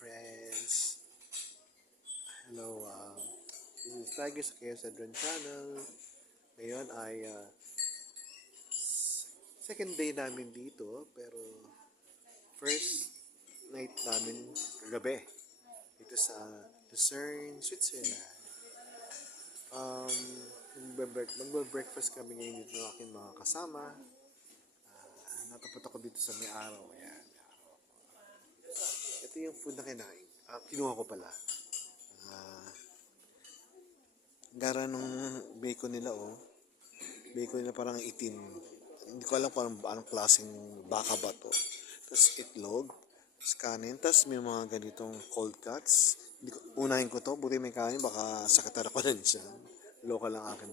friends. Hello, this is Tiger sa Chaos Advent Channel. Ngayon ay second day namin dito, pero first night namin kagabi dito sa Lucerne, Switzerland. Magbe-breakfast kami ngayon dito ng aking mga kasama. Natapat ako dito sa may araw. Ayan, may araw. Ito yung food na kinain. Kinuha ko pala. Gara nung bacon nila, oh. Bacon nila parang itim. Hindi ko alam kung anong klaseng baka ba to. Tapos itlog, tapos kanin, tapos may mga ganitong cold cuts. Unahin ko to, buti may kanin, baka sakit ako din siya. Local lang akin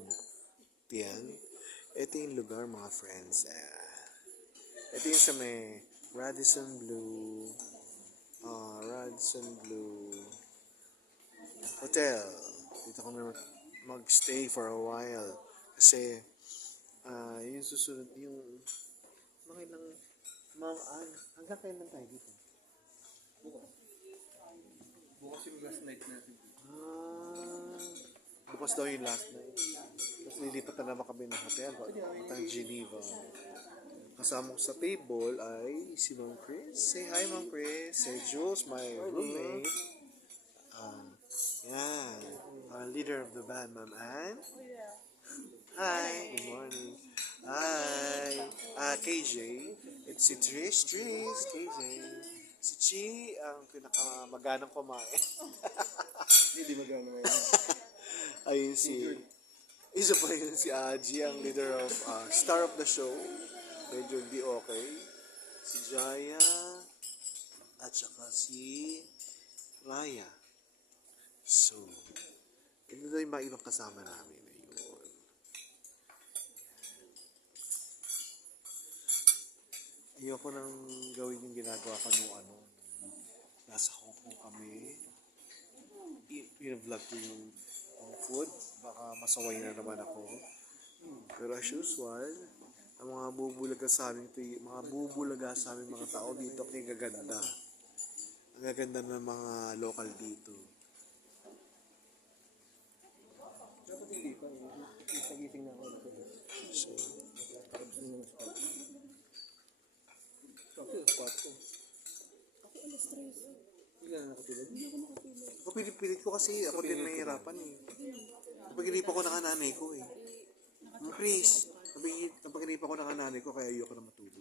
tiyan. Ito yung lugar, mga friends. Ito yung sa may Radisson Blue Hotel. Dito kami mag-stay for a while. Kasi, yung susunod, yung mga ilang, hanggang kailan tayo dito? Bukas yung last night natin. Bukas daw yung last night. Tapos lilipat na naman kami ng hotel. Patang Geneva. Kasama ko sa table ay si Ma'am Chris. Say hi, Ma'am Chris. Si Jules, my roommate. Yan. Leader of the band, Ma'am Ann. Hi. Good morning. Hi. KJ. It's si Trish, KJ. Si Chi, ang pinakamaganang kumain. Hindi magana ngayon. Ayun isa pa yun si Aji, ang leader of, star of the show. Medyo hindi okay. Si Jaya, at saka si Raya. So, ito na yung mga ibang kasama namin. Ayun. Ayoko nang gawin yung ginagawa ko nung nasa Hong Kong kami. Pina-vlog ko yung food. Baka masaway na naman ako. Pero as usual, ang mga bubulaga sa amin, mga tao dito kay gaganda. Ang gaganda ng mga local dito. Dapat hindi pa. Nagising na ako. So, Ako yung spot ko. Ako alas 3. Hindi ka na nakatulog. Hindi ako nakatulog. Pilit ko kasi ako din mahirapan eh. Napaginipa ko ng nanay ko eh. Chris, napaginipa ko ng nanay ko kaya ayoko na matulog.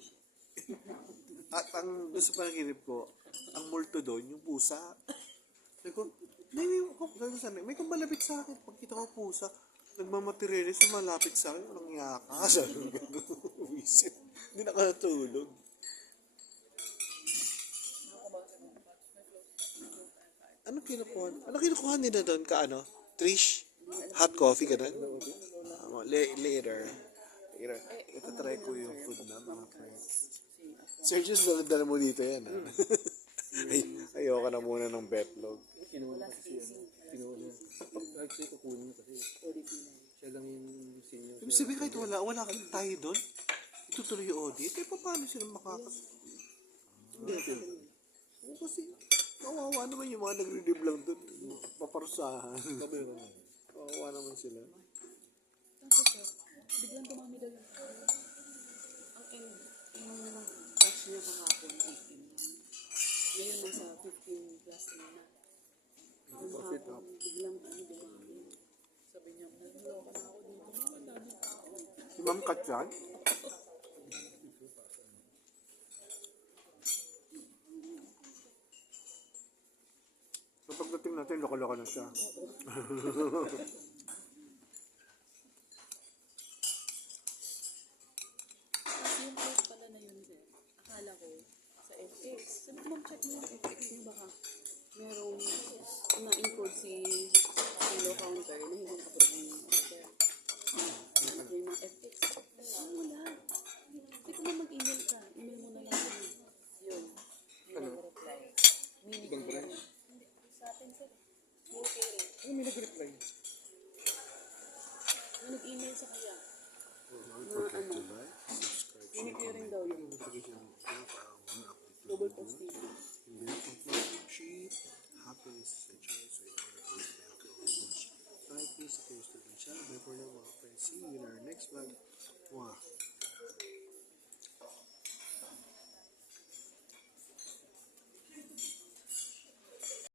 At ang doon sa panaginip ko, ang multo doon, yung pusa. Sabi ko, may kumalapit sa akin. Pagkita ko pusa, nagmamaterialis na malapit sa akin, walang yaka. Sabi ko, wisit. Hindi na ka natulog. Ano kinukuha nila doon ka ano? Trish? Hot coffee ka doon? Later. Ito try ko yung food na mga friends. Sergius, dala mo dito yan. Ayoko na muna ng betlog. Kinuha kasi actually kukunin kasi siya lang yung senior. Ibig sabihin kahit wala tayo doon, itutuloy yung audit. Paano sila kasi kawawa naman yung mga nagre-rib lang doon. Paparusahan. Kawawa naman sila. Tapos biglang dumami daw yung cash niya kahapon 18 lang. Ngayon nasa 15 plus na. Yung hapon biglang dumami. Sabi niya, nagloka na ako dito. Mama, dami tao. Si Ma'am Katyan? So pagdating natin, loko-loko na siya. Yung place pala na yun, sir. Akala ko sa FX. Sabi ko, check mo yung FX niyo. Baka merong na-encode si hello counter na hindi approve yung order. May mga FX. Wala. Hindi ko na mag-email ka. Email mo na lang yun. Yun ang reply. Ibang branch? Sa atin, sir. Ano may nag-reply? this is the channel. So, ito na po yung mga Bye, please, subscribe to the channel. Bye for now, mga friends. See you in our next vlog. Mwah!